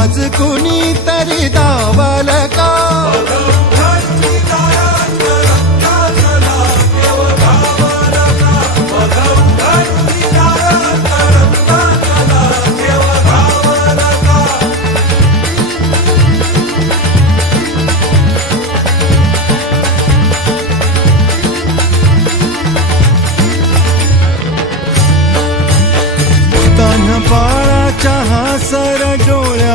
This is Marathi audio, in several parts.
आज कोणी तरी दावल का? तान्ह हा हासर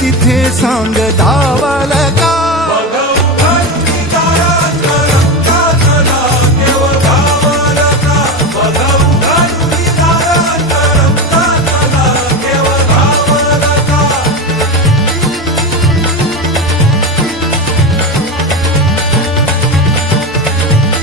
तिथे सांग धावला